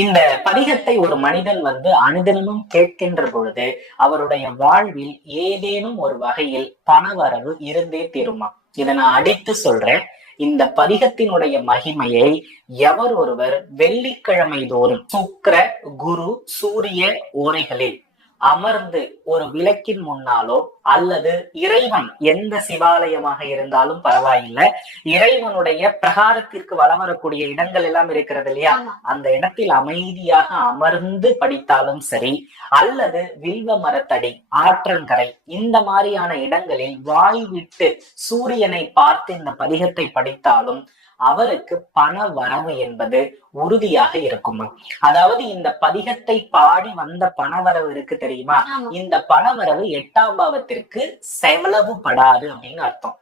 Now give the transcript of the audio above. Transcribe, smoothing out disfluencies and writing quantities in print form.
இந்த பதிகத்தை ஒரு மனிதன் அனுதினமும் கேட்கின்ற பொழுது அவருடைய வாழ்வில் ஏதேனும் ஒரு வகையில் பணவரவு இருந்தே தீருமா? இதை நான் அடித்து சொல்றேன். இந்த பதிகத்தினுடைய மகிமையை எவர் ஒருவர் வெள்ளிக்கிழமை தோறும் சுக்கிர குரு சூரிய ஓரைகளில் அமர்ந்து ஒரு விளக்கின் முன்னாலோ அல்லது இறைவன் எந்த சிவாலயமாக இருந்தாலும் பரவாயில்லை, இறைவனுடைய பிரகாரத்திற்கு வலம் வரக்கூடிய இடங்கள் எல்லாம் இருக்கிறது இல்லையா, அந்த இடத்தில் அமைதியாக அமர்ந்து படித்தாலும் சரி, அல்லது வில்வ மரத்தடி ஆற்றங்கரை இந்த மாதிரியான இடங்களில் வாய் விட்டு சூரியனை பார்த்து இந்த பதிகத்தை படித்தாலும் அவருக்கு பண வரவு என்பது உறுதியாக இருக்குமா? அதாவது இந்த பதிகத்தை பாடி வந்த பணவரவு இருக்கு தெரியுமா, இந்த பணவரவு 8ஆம் பாவத்திற்கு செலவு படாது அப்படின்னு அர்த்தம்.